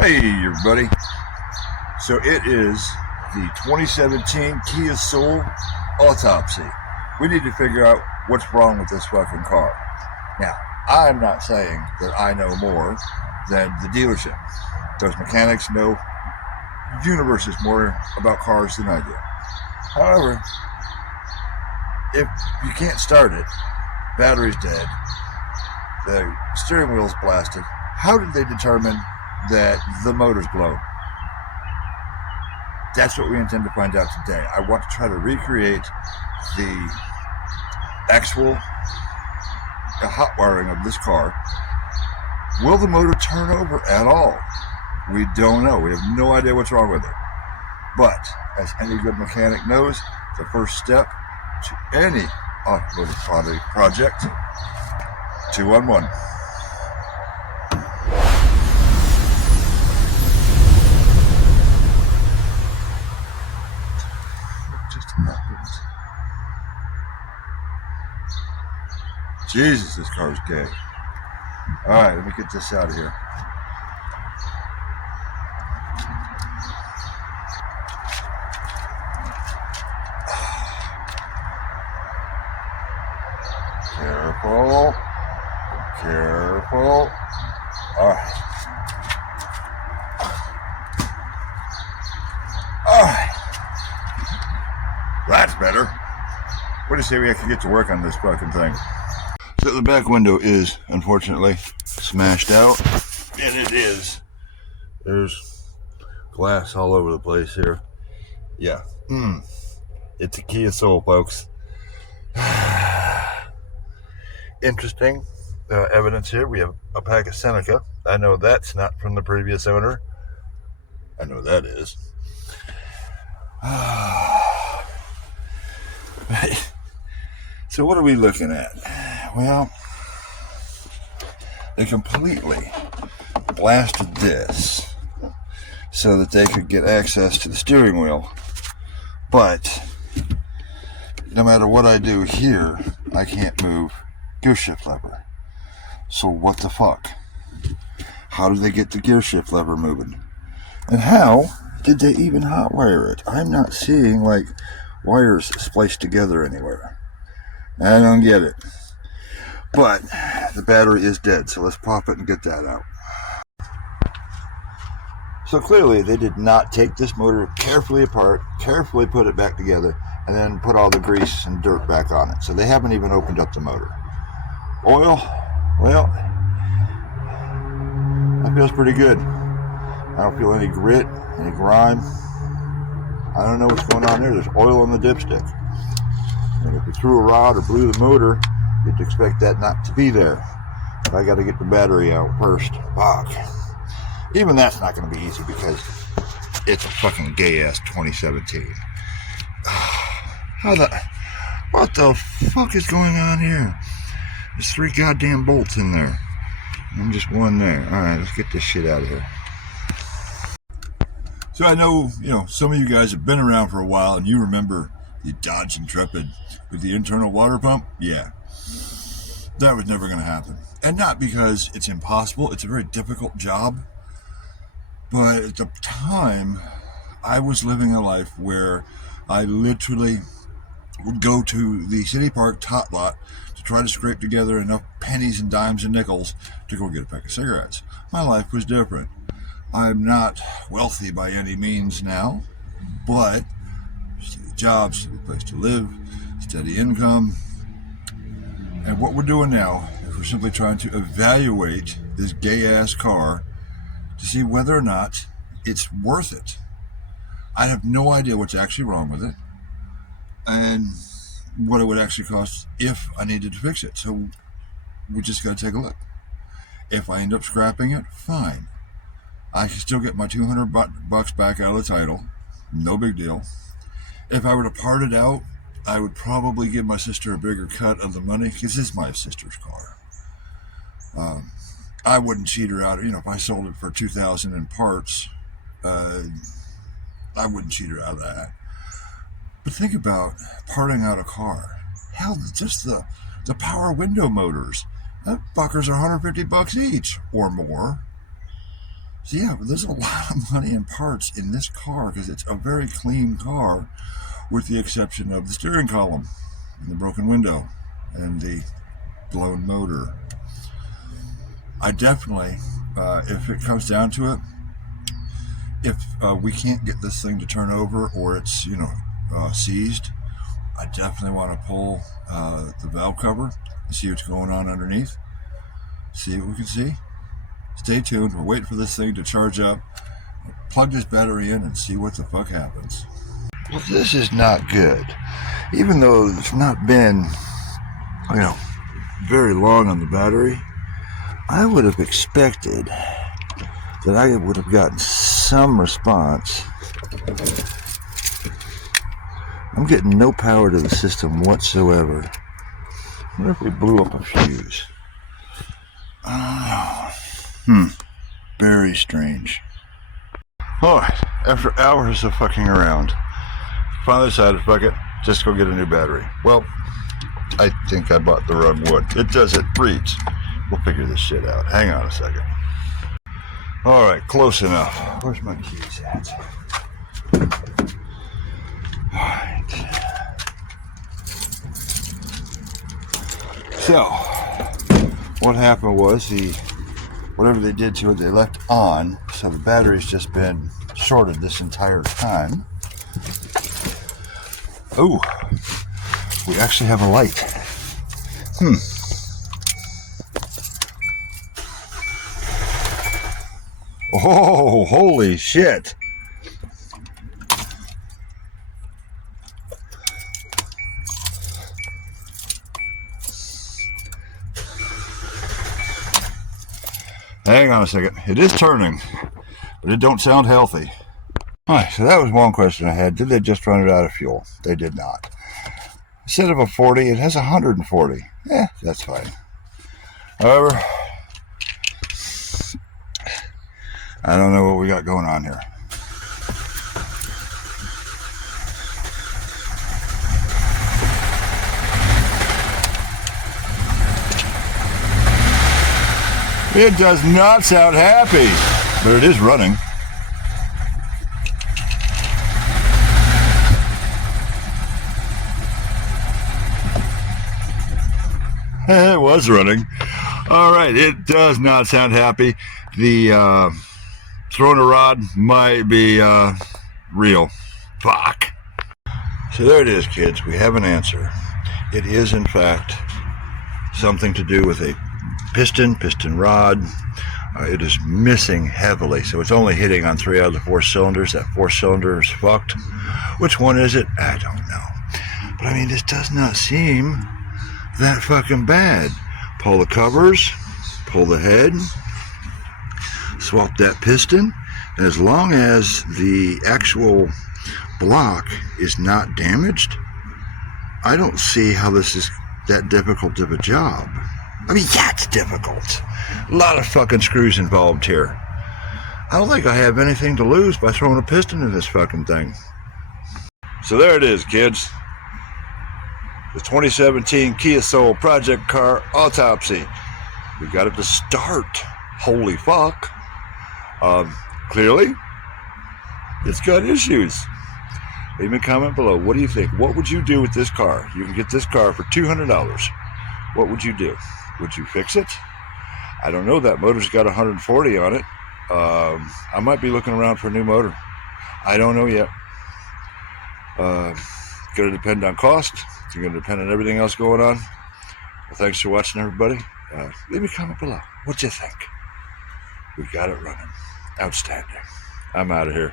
Hey everybody, so it is the 2017 Kia Soul autopsy. We need to figure out what's wrong with this fucking car. Now, I'm not saying that I know more than the dealership. Those mechanics know universes more about cars than I do. However, if you can't start it, battery's dead, the steering wheel's blasted, how did they determine that the motor's blown? That's what we intend to find out today. I want to try to recreate the actual hot wiring of this car. Will the motor turn over at all? We don't know. We have no idea what's wrong with it. But as any good mechanic knows, the first step to any automotive project, 2-on-1. Jesus, this car's gay. Alright, let me get this out of here. Careful. Careful. Alright. Alright. That's better. What do you say we have to get to work on this fucking thing? So the back window is, unfortunately, smashed out. And it is. There's glass all over the place here. Yeah. It's a Kia Soul, folks. Interesting evidence here. We have a pack of Seneca. I know that's not from the previous owner. I know that is. So what are we looking at? Well, they completely blasted this so that they could get access to the steering wheel. But no matter what I do here, I can't move gear shift lever. So what the fuck? How did they get the gear shift lever moving? And how did they even hotwire it? I'm not seeing like wires spliced together anywhere. I don't get it. But the battery is dead, so let's pop it and get that out. So clearly they did not take this motor carefully apart, carefully put it back together, and then put all the grease and dirt back on it. So they haven't even opened up the motor. Oil, well, that feels pretty good. I don't feel any grit, any grime. I don't know what's going on there. There's oil on the dipstick. And if you threw a rod or blew the motor, you'd expect that not to be there. But I got to get the battery out first. Fuck. Even that's not going to be easy because it's a fucking gay-ass 2017. What the fuck is going on here? There's 3 goddamn bolts in there. And just one there. Alright, let's get this shit out of here. So I know, some of you guys have been around for a while and you remember the Dodge Intrepid with the internal water pump. Yeah. That was never going to happen. And not because it's impossible. It's a very difficult job. But at the time, I was living a life where I literally would go to the city park tot lot to try to scrape together enough pennies and dimes and nickels to go get a pack of cigarettes. My life was different. I'm not wealthy by any means now, but steady job, steady place to live, steady income. And what we're doing now is we're simply trying to evaluate this gay-ass car to see whether or not it's worth it. I have no idea what's actually wrong with it and what it would actually cost if I needed to fix it. So we just got to take a look. If I end up scrapping it, fine. I can still get my $200 back out of the title. No big deal. If I were to part it out, I would probably give my sister a bigger cut of the money because it's my sister's car. I wouldn't cheat her out. If I sold it for $2,000 in parts, I wouldn't cheat her out of that. But think about parting out a car. Hell, just the power window motors. That fuckers are $150 each or more. So yeah, there's a lot of money in parts in this car because it's a very clean car, with the exception of the steering column and the broken window and the blown motor. I definitely, if it comes down to it, if we can't get this thing to turn over or it's seized, I definitely want to pull the valve cover and see what's going on underneath. See what we can see. Stay tuned. We're waiting for this thing to charge up. Plug this battery in and see what the fuck happens. Well, this is not good. Even though it's not been, very long on the battery, I would have expected that I would have gotten some response. I'm getting no power to the system whatsoever. What if we blew up a fuse? Very strange. Alright, after hours of fucking around, finally decided, fuck it, just go get a new battery. Well, I think I bought the wrong one. It reads. We'll figure this shit out. Hang on a second. Alright, close enough. Where's my keys at? Alright. So, what happened was whatever they did to it, they left on, so the battery's just been shorted this entire time. Oh, we actually have a light. Oh, holy shit. Hang on a second. It is turning, but it don't sound healthy. Alright, so that was one question I had. Did they just run it out of fuel? They did not. Instead of a 40, it has 140. Yeah, that's fine. However, I don't know what we got going on here. It does not sound happy, but it is running. It was running. All right, it does not sound happy. The throwing a rod might be real. Fuck. So there it is, kids. We have an answer. It is, in fact, something to do with a piston rod. It is missing heavily, so it's only hitting on 3 out of the 4 cylinders. That 4th cylinder is fucked. Which one is it? I don't know. But I mean, this does not seem that fucking bad. Pull the covers, pull the head, swap that piston, and as long as the actual block is not damaged, I don't see how this is that difficult of a job. I mean, yeah, it's difficult. A lot of fucking screws involved here. I don't think I have anything to lose by throwing a piston in this fucking thing. So there it is, kids. The 2017 Kia Soul project car autopsy. We got it to start. Holy fuck. Clearly, it's got issues. Leave me a comment below. What do you think? What would you do with this car? You can get this car for $200. What would you do? Would you fix it? I don't know. That motor's got 140 on it. I might be looking around for a new motor. I don't know yet. It's going to depend on cost. It's going to depend on everything else going on. Well, thanks for watching, everybody. Leave me a comment below. What you think? We got it running. Outstanding. I'm out of here.